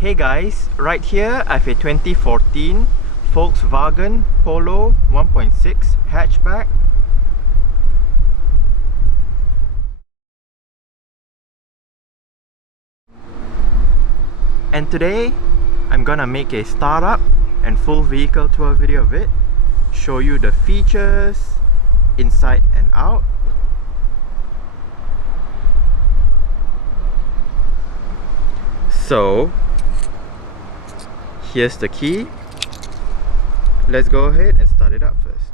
Hey guys, right here I have a 2014 Volkswagen Polo 1.6 hatchback. And today I'm gonna make a startup and full vehicle tour video of it, show you the features inside and out. So here's the key. Let's go ahead and start it up first.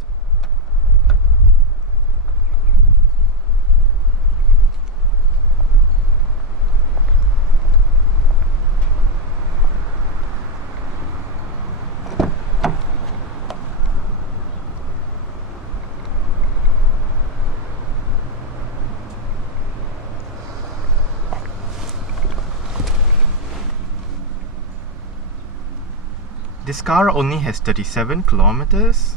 This car only has 37 kilometers.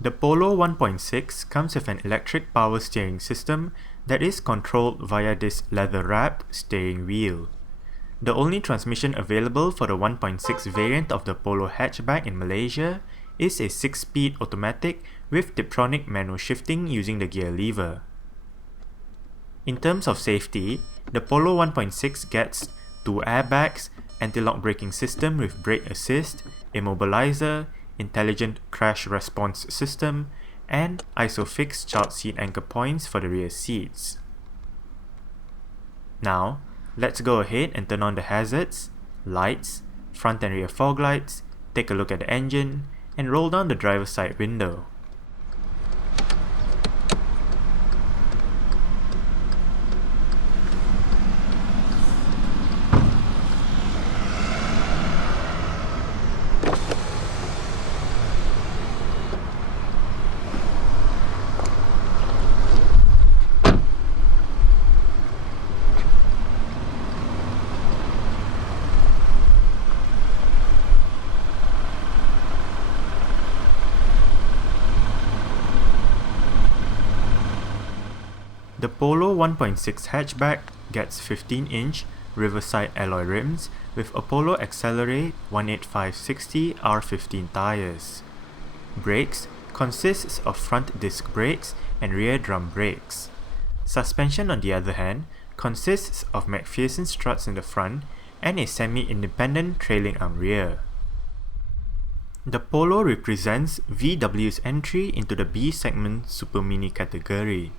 The Polo 1.6 comes with an electric power steering system that is controlled via this leather-wrapped steering wheel. The only transmission available for the 1.6 variant of the Polo Hatchback in Malaysia is a 6-speed automatic with Tiptronic manual shifting using the gear lever. In terms of safety, the Polo 1.6 gets 2 airbags, anti-lock braking system with brake assist, immobilizer, intelligent crash response system, and ISOFIX child seat anchor points for the rear seats. Now, let's go ahead and turn on the hazards, lights, front and rear fog lights, take a look at the engine, and roll down the driver's side window. The Polo 1.6 hatchback gets 15-inch Riverside alloy rims with Apollo Accelerate 185/60 R15 tires. Brakes consists of front disc brakes and rear drum brakes. Suspension, on the other hand, consists of McPherson struts in the front and a semi-independent trailing arm rear. The Polo represents VW's entry into the B-segment Super Mini category.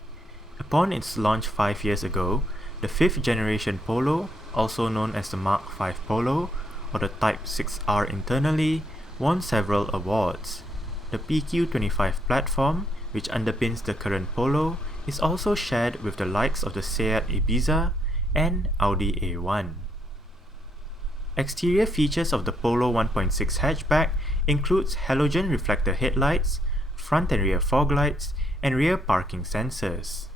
Upon its launch 5 years ago, the 5th generation Polo, also known as the Mark V Polo, or the Type 6R internally, won several awards. The PQ25 platform, which underpins the current Polo, is also shared with the likes of the Seat Ibiza and Audi A1. Exterior features of the Polo 1.6 hatchback includes halogen reflector headlights, front and rear fog lights, and rear parking sensors.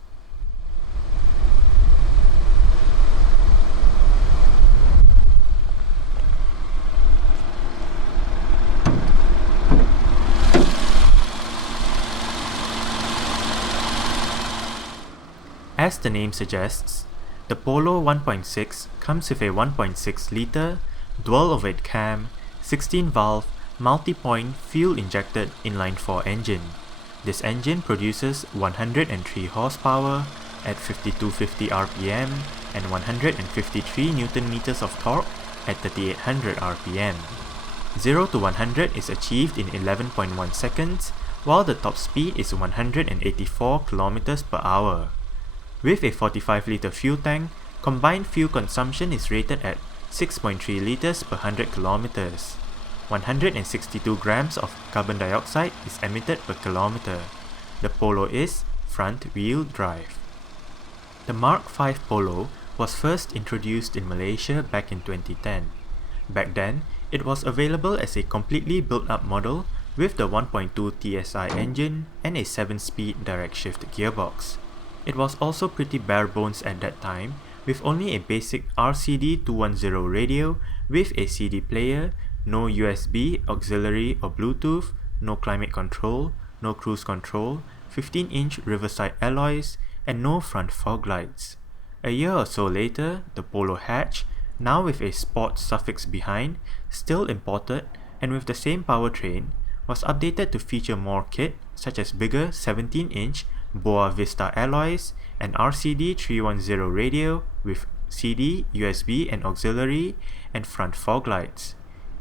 As the name suggests, the Polo 1.6 comes with a 1.6-litre, dual-overhead cam, 16-valve, multi-point, fuel-injected inline-4 engine. This engine produces 103 horsepower at 5250 rpm and 153 Nm of torque at 3800 rpm. 0 to 100 is achieved in 11.1 seconds, while the top speed is 184 km per hour. With a 45-litre fuel tank, combined fuel consumption is rated at 6.3 litres per 100 kilometers. 162 grams of carbon dioxide is emitted per kilometer. The Polo is front-wheel drive. The Mark V Polo was first introduced in Malaysia back in 2010. Back then, it was available as a completely built-up model with the 1.2 TSI engine and a 7-speed direct shift gearbox. It was also pretty bare bones at that time, with only a basic RCD 210 radio with a CD player, no USB, auxiliary or Bluetooth, no climate control, no cruise control, 15-inch Riverside alloys, and no front fog lights. A year or so later, the Polo Hatch, now with a sport suffix behind, still imported and with the same powertrain, was updated to feature more kit such as bigger 17-inch Boa Vista alloys, an RCD 310 radio with CD, USB and auxiliary, and front fog lights.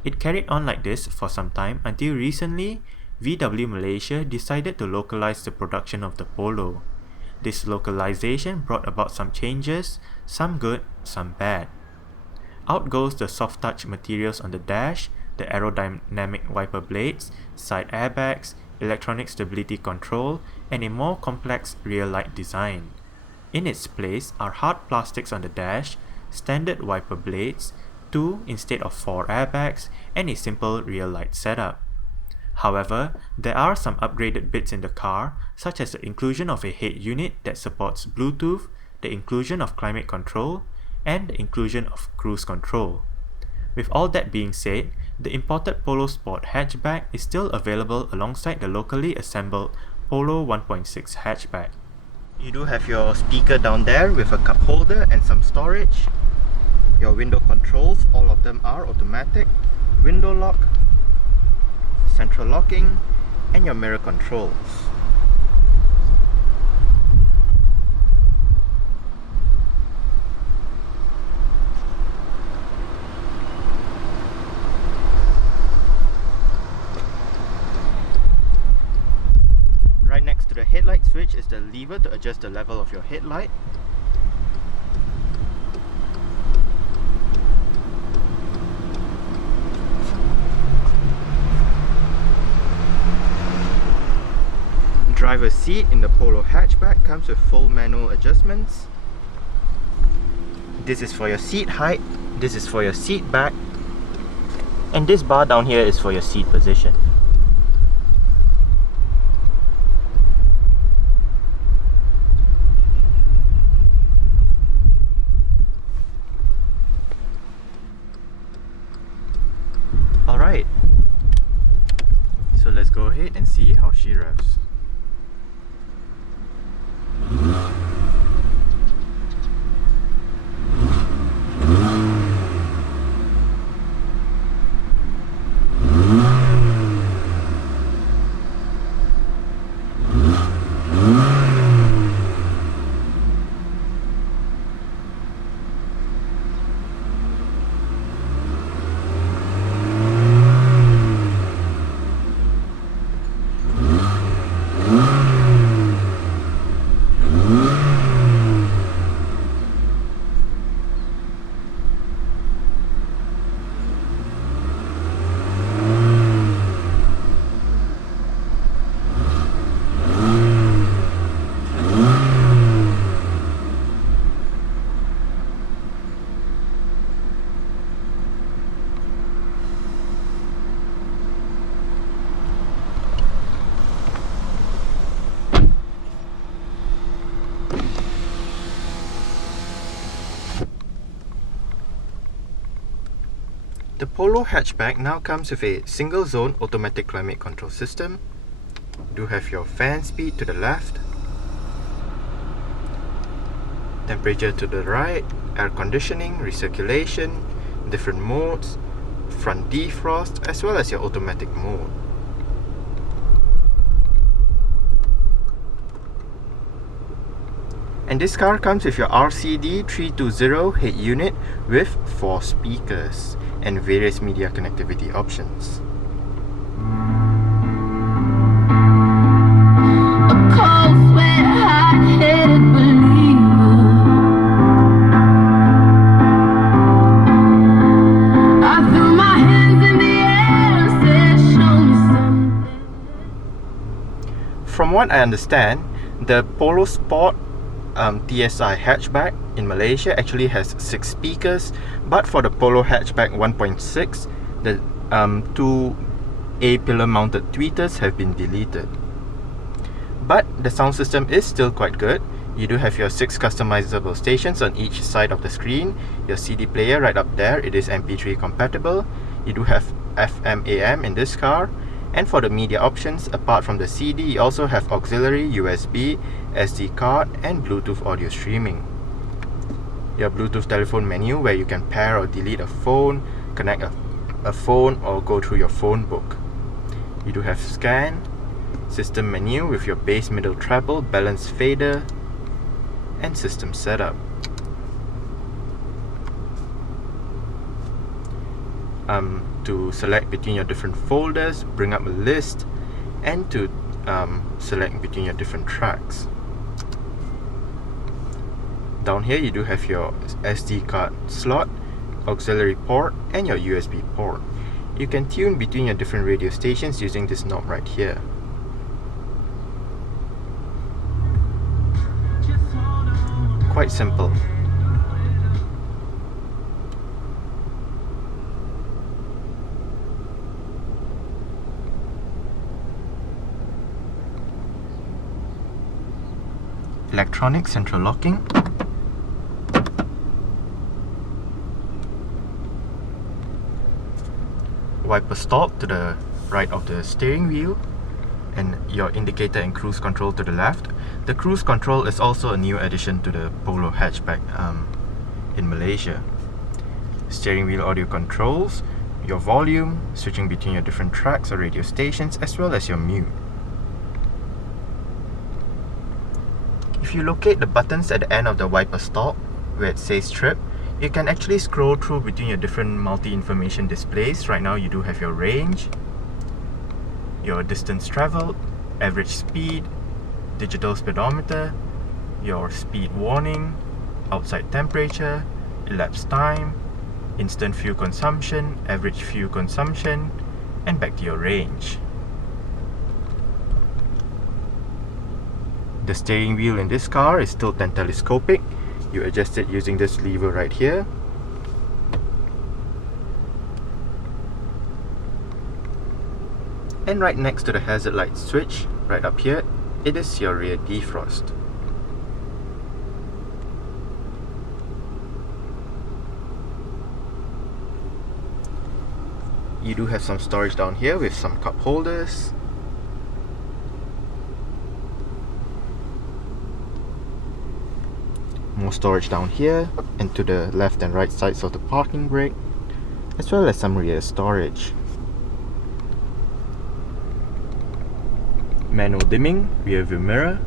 It carried on like this for some time until recently, VW Malaysia decided to localize the production of the Polo. This localization brought about some changes, some good, some bad. Out goes the soft touch materials on the dash, the aerodynamic wiper blades, side airbags, electronic stability control, and a more complex rear light design. In its place are hard plastics on the dash, standard wiper blades, 2 instead of 4 airbags, and a simple rear light setup. However, there are some upgraded bits in the car, such as the inclusion of a head unit that supports Bluetooth, the inclusion of climate control, and the inclusion of cruise control. With all that being said, the imported Polo Sport hatchback is still available alongside the locally assembled Polo 1.6 hatchback. You do have your speaker down there with a cup holder and some storage. Your window controls, all of them are automatic. Window lock, central locking, and your mirror controls. Right next to the headlight switch is the lever to adjust the level of your headlight. Driver's seat in the Polo hatchback comes with full manual adjustments. This is for your seat height, this is for your seat back, and this bar down here is for your seat position. Alright, so let's go ahead and see how she revs. The Polo hatchback now comes with a single zone automatic climate control system. You do have your fan speed to the left, temperature to the right, air conditioning, recirculation, different modes, front defrost, as well as your automatic mode. And this car comes with your RCD 320 head unit with 4 speakers and various media connectivity options. From what I understand, the Polo Sport TSI hatchback in Malaysia actually has 6 speakers, but for the Polo Hatchback 1.6, the 2 A-pillar mounted tweeters have been deleted. But the sound system is still quite good. You do have your 6 customizable stations on each side of the screen. Your CD player right up there, it is MP3 compatible. You do have FM AM in this car. And for the media options, apart from the CD, you also have auxiliary, USB, SD card, and Bluetooth audio streaming. Your Bluetooth telephone menu where you can pair or delete a phone, connect a phone, or go through your phone book. You do have scan, system menu with your bass, middle, treble, balance fader, and system setup. To select between your different folders, bring up a list, and to select between your different tracks. Down here you do have your SD card slot, auxiliary port, and your USB port. You can tune between your different radio stations using this knob right here. Quite simple. Electronic central locking. Wiper stop to the right of the steering wheel, and your indicator and cruise control to the left. The cruise control is also a new addition to the Polo Hatchback in Malaysia. Steering wheel audio controls, your volume, switching between your different tracks or radio stations, as well as your mute. If you locate the buttons at the end of the wiper stop, where it says trip, you can actually scroll through between your different multi-information displays. Right now you do have your range, your distance traveled, average speed, digital speedometer, your speed warning, outside temperature, elapsed time, instant fuel consumption, average fuel consumption, and back to your range. The steering wheel in this car is tilt and telescopic. You adjust it using this lever right here. And right next to the hazard light switch, right up here, it is your rear defrost. You do have some storage down here with some cup holders. More storage down here and to the left and right sides of the parking brake, as well as some rear storage. Manual dimming, rear view mirror,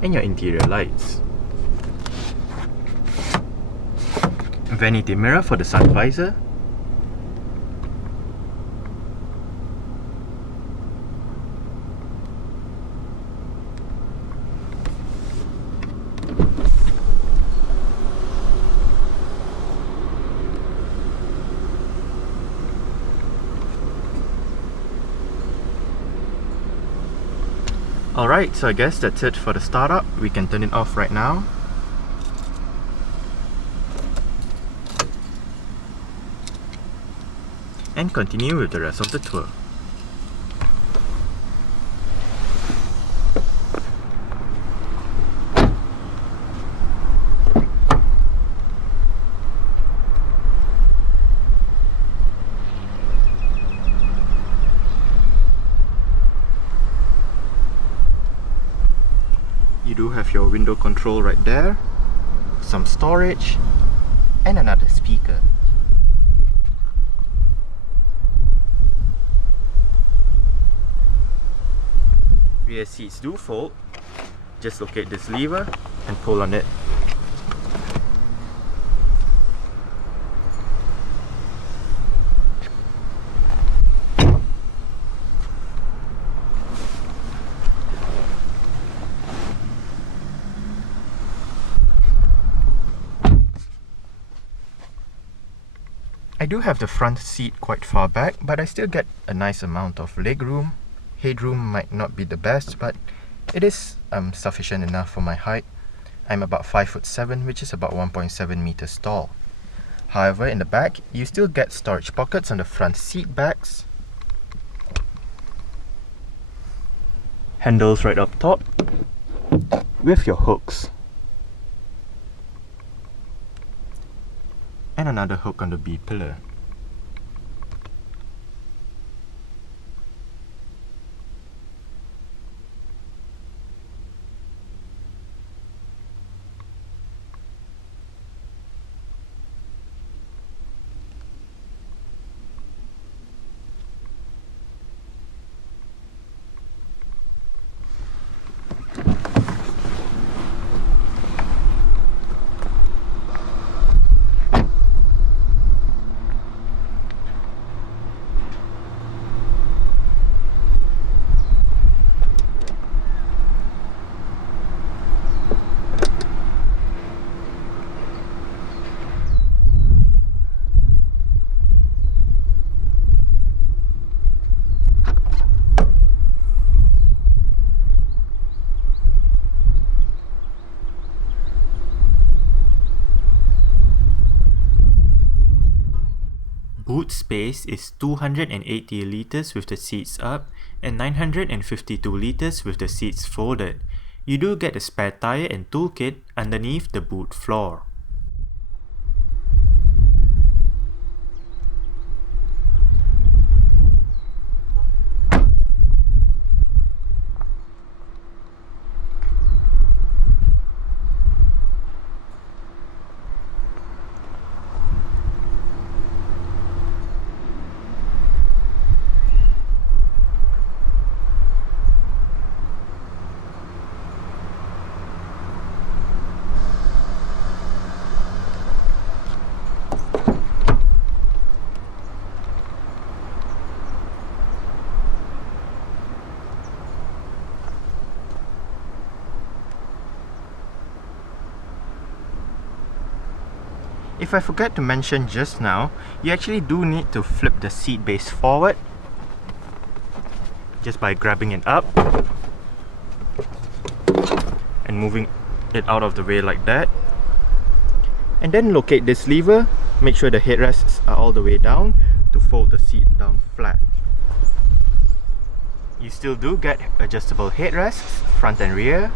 and your interior lights. Vanity mirror for the sun visor. Alright, so I guess that's it for the startup. We can turn it off right now. And continue with the rest of the tour. You do have your window control right there, some storage, and another speaker. Rear seats do fold. Just locate this lever and pull on it. I do have the front seat quite far back, but I still get a nice amount of leg room. Headroom might not be the best, but it is sufficient enough for my height. I'm about 5'7", which is about 1.7 meters tall. However, in the back, you still get storage pockets on the front seat backs, handles right up top with your hooks, and another hook on the B pillar. Boot space is 280 litres with the seats up and 952 litres with the seats folded. You do get a spare tyre and toolkit underneath the boot floor. If I forgot to mention just now, you actually do need to flip the seat base forward just by grabbing it up and moving it out of the way like that, and then locate this lever, make sure the headrests are all the way down to fold the seat down flat. You still do get adjustable headrests, front and rear.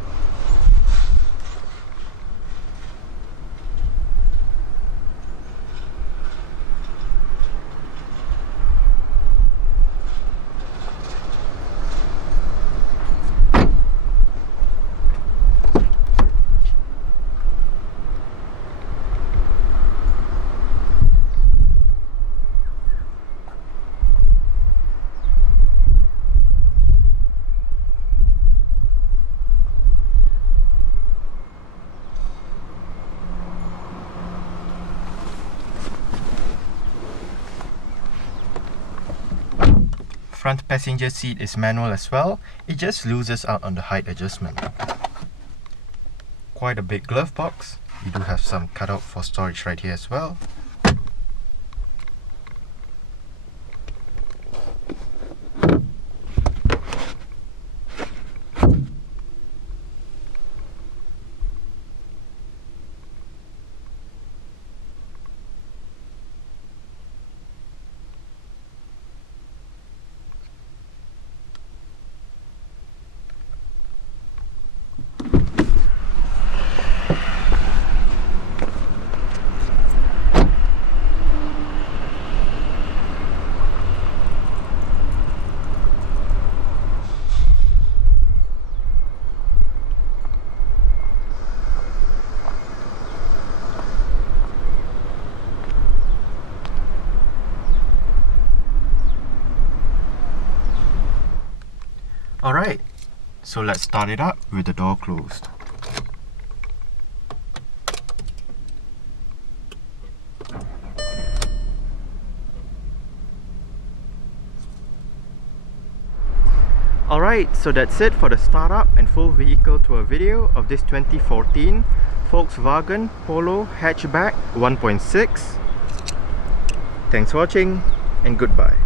Front passenger seat is manual as well, it just loses out on the height adjustment. Quite a big glove box, you do have some cutout for storage right here as well. Alright, so let's start it up with the door closed. Alright, so that's it for the startup and full vehicle tour video of this 2014 Volkswagen Polo Hatchback 1.6. Thanks for watching and goodbye.